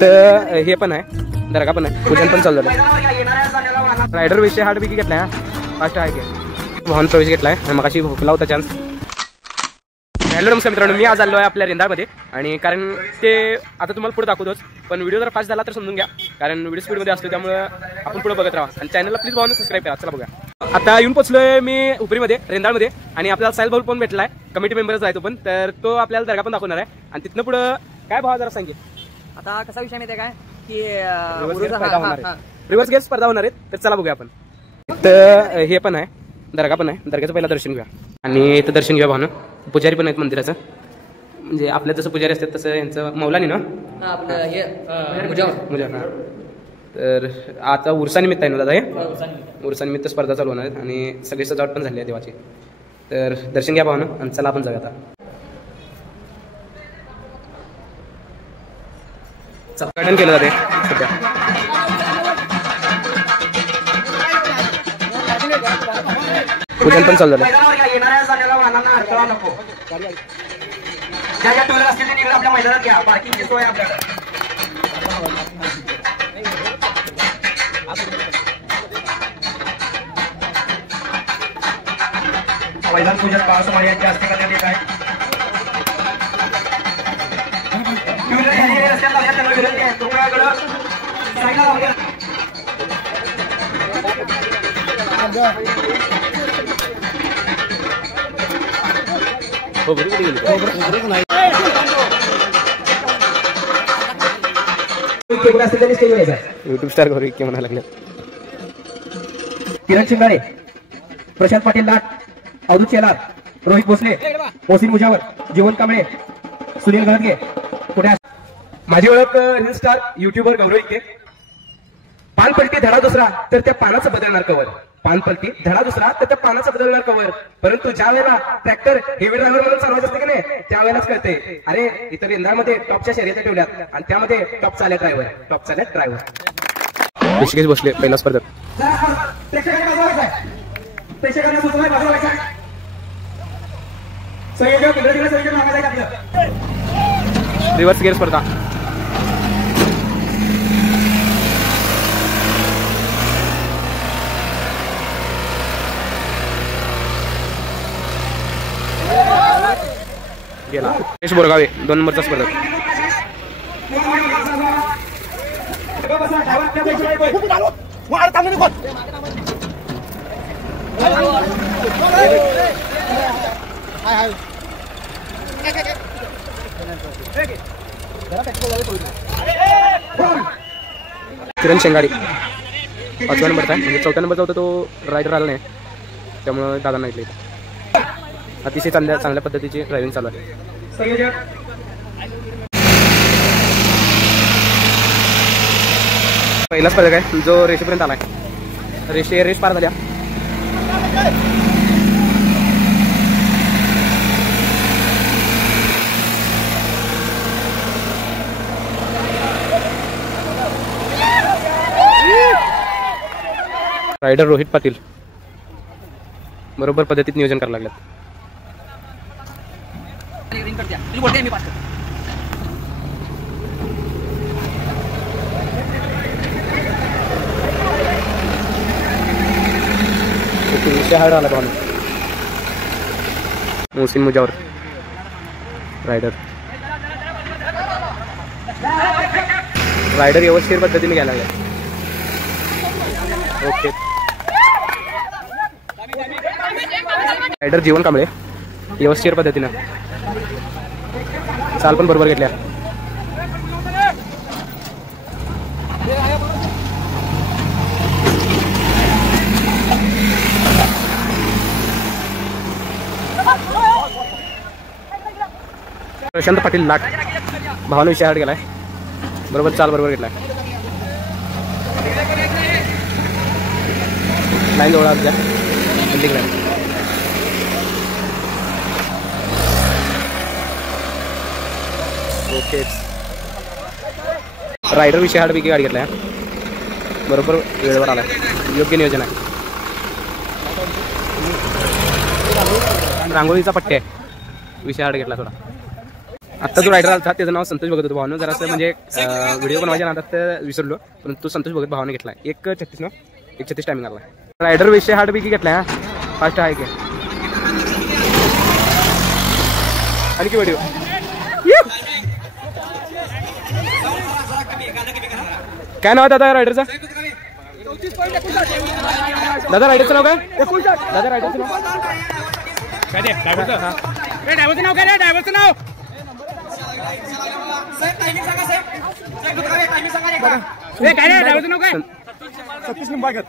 तर हे पण आहे, दर्गा पण आहे, पूजन पण चालू झालं. रायडर विषय हार्ड विकी घेतलाय, फास्ट आहे की वाहन प्रवेश घेतलाय. मगाशी भोकला होता चान्स. हॅलो नमस्कार मित्रांनो, मी आज आलो आहे आपल्या रेंदाळमध्ये. आणि कारण ते आता तुम्हाला पुढे दाखवतोच, पण व्हिडिओ जर फास्ट झाला तर समजून घ्या, कारण व्हिडिओ स्पीडमध्ये असतो, त्यामुळे आपण पुढे बघत राहा. आणि चॅनलला प्लीज भावानं सबस्क्राईब करा. चला बघा, आता येऊन पोचलोय मी उपरीमध्ये, रेंदाळमध्ये. आणि आपल्याला साहिल भाऊ पण भेटलाय, कमिटी मेंबरच आहे तो पण. तर तो आपल्याला दर्गा पण दाखवणार आहे. आणि तिथनं पुढं काय भाव जरा सांगे. आता कसा विषय माहिती आहे काय की रिव्हर्स गेअर स्पर्धा होणार आहेत. तर चला बघूया आपण. तर हे पण आहे, दर्गा पण आहे. दर्ग्याचं पहिला दर्शन घेऊया आणि इथं दर्शन घेऊया भावनं. पुजारी पण आहेत मंदिराचं, म्हणजे आपल्या जसं पुजारी असतात तसं यांचं मौलानी ना मुजावर. तर आता उरसानिमित्त आहे ना दादा, हे उरसानिमित्त स्पर्धा चालू होणार आहेत आणि सगळी सजावट पण झाली आहे देवाची. तर दर्शन घ्या भावनं आणि चला आपण जाऊया आता. उद्घाटन केलं जाते सध्या. पूजन पण चालू झालं. आपल्या मैदानात घ्या, पार्किंगची सोय आपल्याकडे. मैदान पूजन पावसामुळे जास्त करण्यात येत आहे. युट्यूब स्टार करू की म्हणायला लागले. किरण शिंगारे, प्रशांत पाटील लाट, अवधूत शेलार, रोहित भोसले, मोहसिन मुजावर, जीवन कांबळे, सुनील गणगे. पुढे माझी ओळख रील स्टार युट्यूबर गौरव इके. पानपलटी धडा दुसरा तर त्या पानाचं बदलणार कवर. पानपलटी धडा दुसरा तर त्या पानाचं बदलणार कवर. परंतु ज्या वेळेला ट्रॅक्टर हेवी ड्रायव्हर म्हणून चालवायचं असते की नाही, त्यावेळेलाच कळते अरे इतर रेंदाळमध्ये टॉपच्या शर्यती ठेवल्यात आणि त्यामध्ये टॉप चालत ड्रायव्हर. ऋषिकेश भोसले पहिला स्पर्धक. रिव्हर्स गेअर स्पर्धा. गेला यश बोरगावे 2 नंबरचा स्पर्धक. किरण शेंगाडी 5व्या नंबरचा आहे, म्हणजे 4थ्या नंबरचा होता तो रायडर आला नाही, त्यामुळे दादांना ऐकले. अतिशय चांगल्या पद्धतीची ड्रायव्हिंग चालू आहे. पहिला स्पर्धक आहे जो रेषेपर्यंत आलाय. रेस पार झाल्या. रायडर रोहित पाटील बरोबर पद्धतीत नियोजन करायला लागलं. हार्ड आला पाहून. मोहसिन मुजावर रायडर व्यवस्थित पद्धतीने घ्यायला लागला. ओके, रायडर जीवन कांबळे व्यवस्थित पद्धतीनं चाल पण बरोबर घेतल्या. प्रशांत पाटील लाट भावानं विषय हार्ड गेलाय. बरोबर चाल बरोबर घेतलाय. लाईन जवळ आल्या. ओके, रायडर विषय हार्ड पैकी गाडी घेतलाय. बरोबर वेळेवर आलाय. योग्य नियोजन आहे. रांगोळीचा पट्टे आहे. विषय हार्ड घेतला थोडा. आता जो रायडर आला त्याचं नाव संतोष भगत होतं भावानं. जरा असं म्हणजे व्हिडिओ बनवायच्या नादात विसरलो, परंतु संतोष भगत भावाने घेतला. 1:36 ना 1:36 टायमिंग आला. रायडर विषय हार्ड पैकी घेतलाय हा. फास्ट आहे की आणि की व्हिडिओ काय नाव दादा रायडरचा? दादा रायडरचं नाव काय? दादा रायडरचं नाव काय? ड्रायव्हरचं नाव काय रे? ड्रायव्हरचं नाव काय रे? ड्रायव्हरचं नाव काय?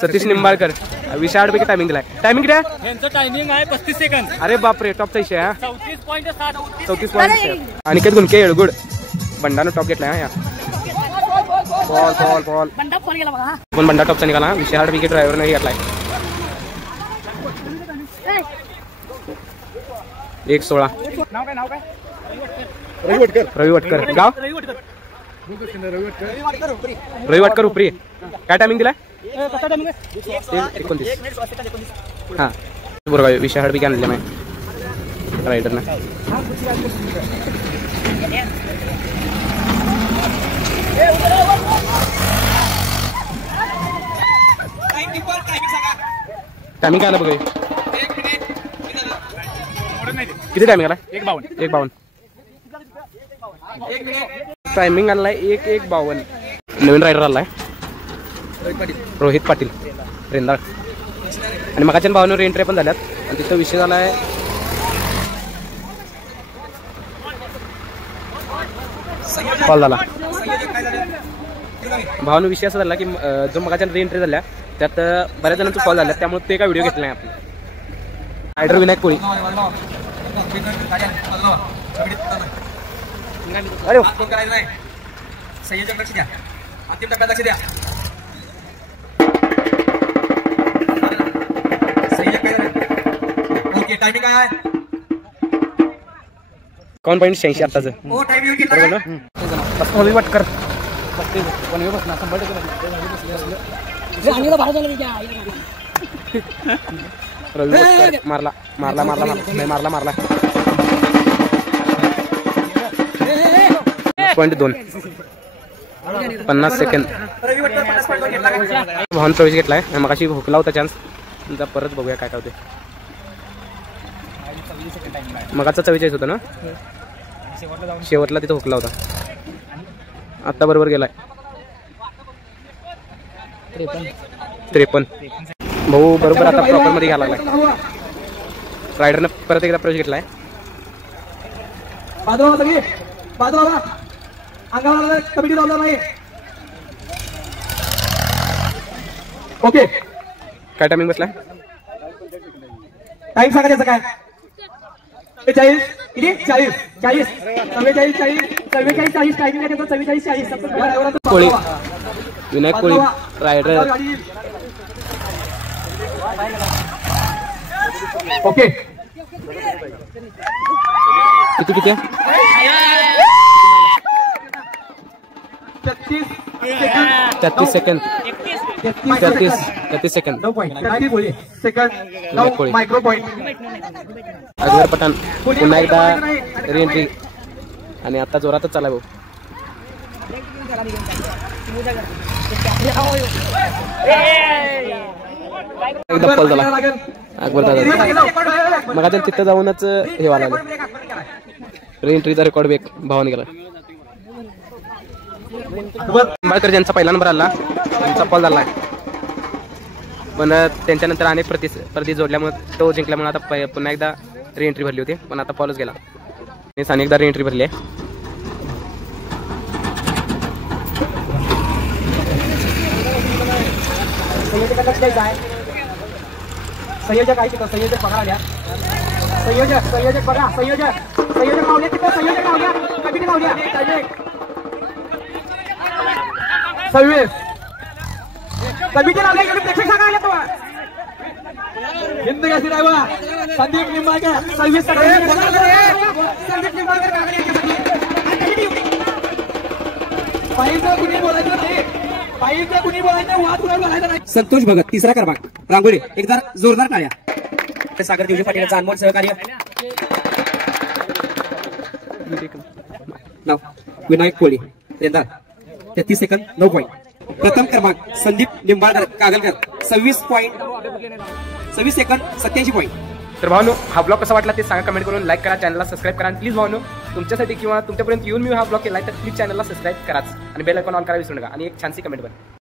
सतीश निंबाळकर. 20 पैकी टायमिंग दिलाय. टायमिंग किती आहे? यांचं टायमिंग आहे 35 सेकंद. अरे बापरे, टॉपचा विषय आहे. 34.7 अनिकेत गुणके येळगुड बंडानं टॉप घेतलाय हा. बॉल पण बंडा टॉपचा निघाला. 20 पैकी ड्रायव्हर नाही घेतलाय. 1:16. नाव काय? रवी वटकर. गाव रवी वटकर उपरी. काय टायमिंग दिलाय? 29. हा बरोबर. 20 पैकी आणले नाही रायडरनं. टायमिंग काय आला बघा? किती टायमिंग आला? 1:52. टायमिंग आलाय 1:52. नवीन रायडर आलाय रोहित पाटील रेंदाळ. आणि मगाच्या भावानं रेंट्रे पण झाल्यात. आणि तिथं विषय झालाय कॉल झाला. भावानं विषय असा झाला की जो मगाच्या रेंट्री झाल्या त्यात बऱ्याच जणांचा कॉल झाला, त्यामुळे ते काय व्हिडिओ घेतला नाही आपण. रायडर विनायक कोळी. अरे अंतिम टप्प्यात लक्ष द्या. ओके टायमिंग काय आहे? 1.86 आताच. रवी वटकर मारला 2 50 सेकंद. भावान प्रवेश घेतलाय. मग अशी हुकला होता चान्स. परत बघूया काय होते. मगाचा 44 होता ना शेवटला, तिथं हुकला होता. आता बरोबर गेलाय 53. भाऊ बरोबर आता प्रॉपर मध्ये घ्यायला लागलाय. रायडरनं परत एकदा प्रवेश घेतलाय. ओके काय टायमिंग बसला? टाइम सांगा त्याचा काय? 40 कोळी विनायक कोळी रायडर. ओके किती 33 सेकंद. 33 सेकंद. Micro point. अजवर पठाण पुन्हा एकदा रिएंट्री आणि आता जोरातच चालाय भाऊ. एकदा पल झाला अकबर दादा. मग आता तिथं जाऊनच हे व्हायला रिएंट्रीचा रेकॉर्ड बेक भावाने गेला. निंबाळकर ज्यांचा पहिला नंबर आला त्यांचा पॉल झाला आहे, पण त्यांच्यानंतर अनेक प्रति जोडल्यामुळे तो जिंकल्यामुळे आता पुन्हा एकदा रिएंट्री भरली होती, पण आता पॉलच गेला. अनेकदा रिएंट्री भरली आहे. संयोजक आहे तिथं, संयोजक बघा आल्या. संयोजक बघा, संयोजक लावले तिथं, संयोजक लावल्या, कमिटी लावल्या. 26 कमिटी लावल्या, प्रेक्षक सांगा आल्या तुम्हाला. हिंद कशी ड्रायव्हर संदीप निंबाळकर 26 संदीप निंबाळकर पाहिजे कुणी बोलायचं नाही, पाहिजे कुणी बोलायचं, वाद कुणाला बोलायचं नाही. संतोष भगत तिसरा क्रमांक रांगोळी. एकदा जोरदार टाळ्या. सागर देवजी पाटीलचा अनमोल सहकार्य. नाव विनायक कोळी रेंदाळ 33 सेकंद 9 पॉईंट. प्रथम क्रमांक संदीप निंबाळकर कागलकर 26 सेकंद 87 पॉईंट. तर भावनो हा ब्लॉग कसा वाटला ते सांगा कमेंट करून, लाईक करा, चॅनलला सबस्क्राईब करा आणि प्लीज भावनो तुमच्यासाठी किंवा तुमच्यापर्यंत येऊन मी हा ब्लॉग केला तर प्लीज चॅनलला सबस्क्राईब कराच आणि बेल आयकॉन ऑन करायला विसरू नका आणि एक छानशी कमेंट पण.